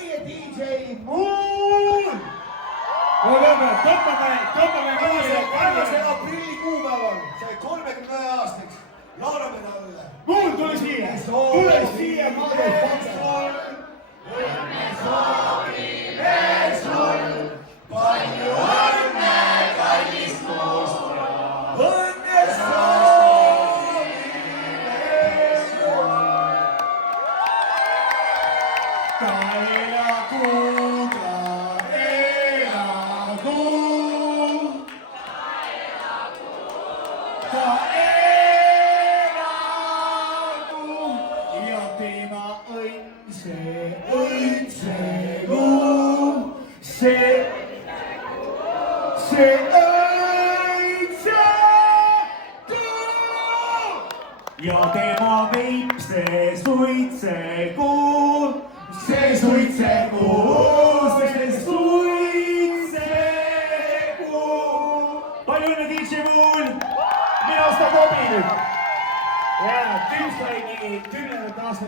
meie DJ Moon. tõmbame tänasel aprillikuupäeval sai 31 aastaks. Laulame talle. Moon, tule siia, Õnne soovime sul, palju õnne, kallis muustra. Õnne soovime sul. Ta elagu, ja tema õndsegu, see õndsegu. Ja tema veib see suitsegu, see suitsegu. Palju õnne, DJ Moon! Minu aasta kobi nüüd! Ja Tüümslangi 10. aastat